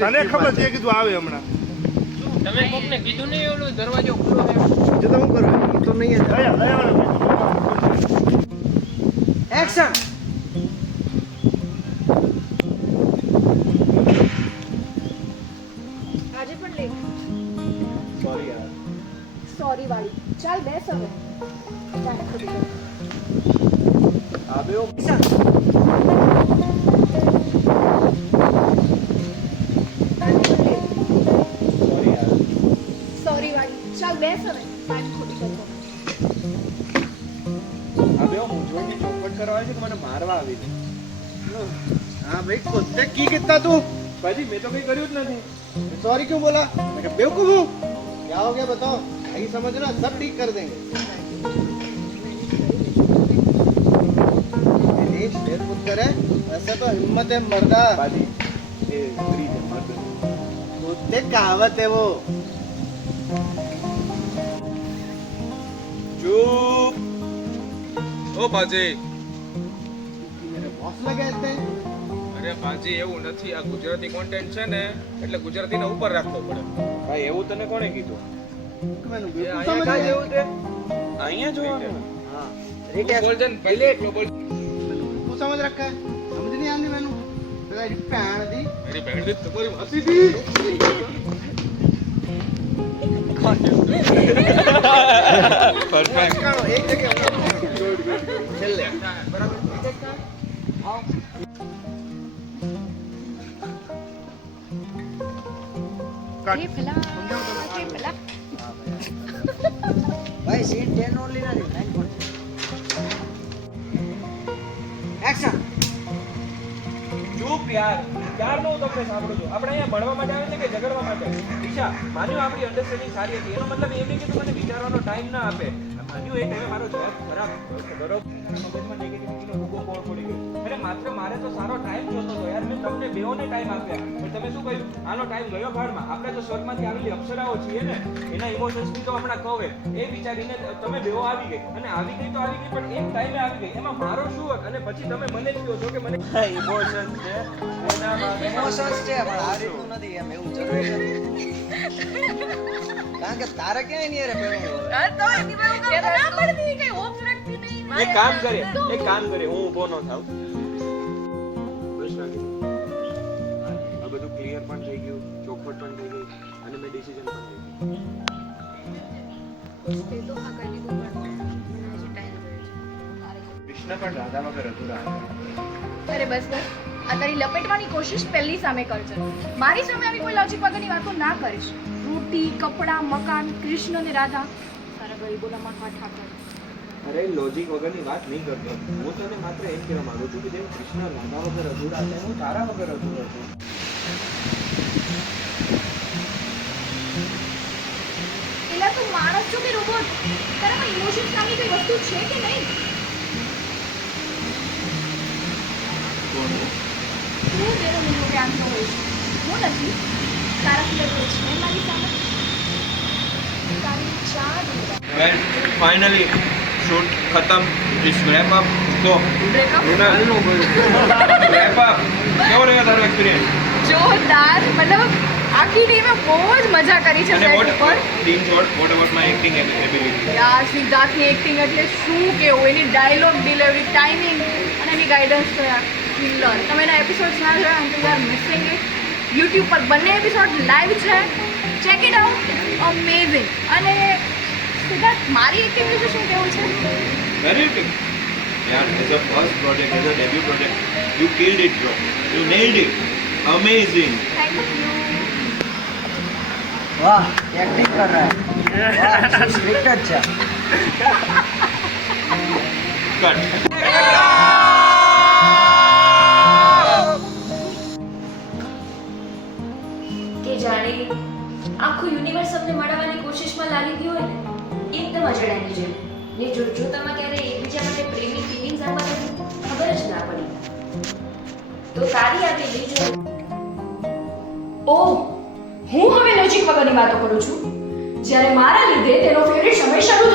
તને ખબર છે કીધું આવે હમણાં તમે કોકને કીધું નહીં ઓલો દરવાજો ખુલ્લો છે જો તો હું કરું તો નહીં એક્શન આજે પણ લેટ સોરી યાર સોરી વાળી ચાલ બેસ હવે જાણે ખોટી કર. આવ્યો એક્શન સોરી યાર સોરી વાળી ચાલ બેસ હવે જાણે ખોટી કરતો. આવ્યો હું જોઈને ચોખવટ કરવા આવી છે કે મને મારવા આવી છે हाँ भाई कुत्ते की कितना तू ભાજી મેં તો કઈ કર્યું જ નથી सॉरी क्यों बोला मैं क्या बेवकूफ हूँ क्या हो गया बताओ नहीं समझना सब ठीक कर देंगे नहीं शेर पुत्र है ऐसा तो हिम्मत है मर्दा ભાજી એ સ્ત્રી છે મર્દ कुत्ते कहावत है वो ચૂપ ઓ ભાજી मेरे बॉस लगे थे અરે ભાજી એવું નથી આ ગુજરાતી કોન્ટેન્ટ છે ને એટલે ગુજરાતીને ઉપર રાખવો પડે ભાઈ એવું તને કોણે કીધું मैंने એ बिल्कुल અહીંયા समझ કાં गया જેવું છે અહીંયા જોવાનું हाँ તું બોલ છે ને પહેલે એટલો બોલ तू समझ रखा है समझ नहीं आती मैंने तेरी भैन दी મારી બહેન દી તમારી માસી દી પરફેક્ટ एक जगह चल ले બરાબર भाई सीट 10 ओनली ना 9 एक्शन ચૂપ યાર ક્યારનો હું તમને સાંભળું છું આપણે અહીંયા ભણવા માટે આવે છે કે ઝઘડવા માટે ઈશા માન્યું આપણી અન્ડરસ્ટેન્ડિંગ સારી હતી એનો મતલબ એમ નહીં કે તું મને વિચારવાનો ટાઈમ ના આપે માન્યું એ ટાઈમે મારો જવાબ ખરાબ બરોબર મગજમાં નેગેટિવિટીનો ભૂકો કોળ પડી ગયો અરે માત્ર મારે તો સારો ટાઈમ જોતો હતો યાર મેં તમને બેઓને ટાઈમ આપ્યા પણ તમે શું કહ્યું આનો ટાઈમ ગયો ભાડમાં આપણે તો સ્વર્ગમાંથી આવેલી અપ્સરાઓ છીએ ને એના ઇમોશન્સની તો હમણાં કહે એ વિચારીને તમે બેઓ આવી ગઈ અને આવી ગઈ તો આવી ગઈ પણ એક ટાઈમે આવી ગઈ એમાં મારો શું હક અને પછી તમે મને જ કહો છો કે મને इमोशन છે ઇમોશન્સ છે પણ આ રીતનું નથી એમ એવું જરૂરી નથી કારણ કે તારે ક્યાંય નહીં રે પેલું એક કામ કરે હું ઊભો ન થાવ બસ લાગી આ બધું ક્લિયર પણ થઈ ગયું ચોખવટ પણ થઈ ગઈ અને મેં ડિસિઝન પણ લીધું કૃષ્ણ પણ રાધા વગર અધૂરા અરે બસ બસ આ તારી લપેટવાની કોશિશ પહેલી સામે કરજે મારી સામે આવી કોઈ લોજિક વગરની વાતો ના કરીશ રોટી કપડાં મકાન કૃષ્ણ ને રાધા સારા ગરીબોના માં હાથ ઠાકર અરે લોજિક વગરની વાત નહીં કરતો હું તને માત્ર એમ કહેવા માંગુ છું કે જેમ કૃષ્ણ રાધા વગર અધૂરા છે હું તારા વગર અધૂરો છું એલા તું માણસ છો કે રોબોટ તારામાં ઇમોશન્સ નામની કોઈ વસ્તુ છે કે નહીં તું તેનો નિર્ણય જાણતો હોઈશ હું નથી તારા સિવાય કોઈ છે મારી સામે તારી ચા દેવા વેલ ફાઇનલી શૂટ ખતમ ઇટ્સ રેપ અપ તો બ્રેકઅપ રેપ અપ કેવો રહ્યો તારો એક્સપિરિયન્સ જોરદાર મતલબ આખી ટીમે બહુ જ મજા કરી છે અને સેટ વોટ ઉપર team what about my acting ability યાર સિદ્ધાર્થની એક્ટિંગ એટલે શું કેવું એની ડાયલોગ ડિલિવરી ટાઈમિંગ અને એની ગાઈડન્સ તો યાર કિલર તમે એના એપિસોડ્સ ના જોયા તો યાર મિસિંગ ઇટ યુટ્યુબ પર બંને એપિસોડ લાઈવ છે ચેક ઇટ આઉટ અમેઝિંગ અને સિદ્ધાર્થ મારી એક્ટિંગ વિશે શું કહેવું છે વેરી ગુડ યાર as a first project as a debut project you killed it bro you nailed it amazing thank you वाह एक्टिंग कर रहा है वाह स्क्रिप्टेड છે કટ કે જાણે આખું યુનિવર્સ અમને મળવાની કોશિશમાં લાગી ગયું હોય ને એકદમ અજડાની જેમ ને જોતામાં ક્યારે એકબીજા માટે પ્રેમી ફિલિંગ્સ આવવા ખબર જ ના પડી તો તારી આવેલી જો ઓહ હું હવે લોજિક વગરની વાતો કરું છું જ્યારે મારા લીધે તેનો ફેવરિટ સમય શરૂ